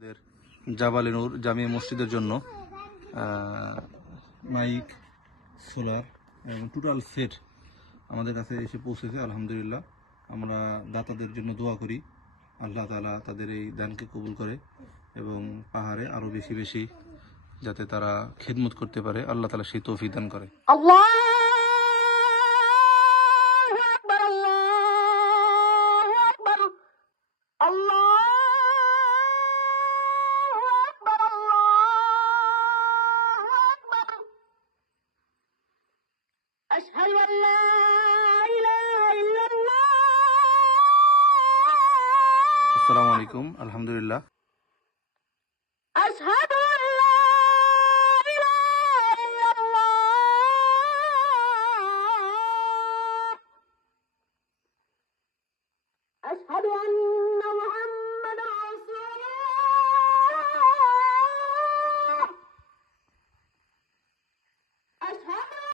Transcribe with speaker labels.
Speaker 1: আমাদের জাবালিনুর জামি মসজিদের জন্য মাইক, সোলার এবং টোটাল সেট আমাদের কাছে এসে পৌঁছেছে, আলহামদুলিল্লাহ। আমরা দাতাদের জন্য দোয়া করি, আল্লাহ তালা তাদের এই দানকে কবুল করে এবং পাহাড়ে আরও বেশি বেশি যাতে তারা খেদমত করতে পারে। আল্লাহ তালা সেই তৌফিক দান করে।
Speaker 2: আল্লাহ! أشهد أن لا إله إلا الله. السلام عليكم. الحمد لله. أشهد أن لا إله إلا الله.
Speaker 1: أشهد أن محمد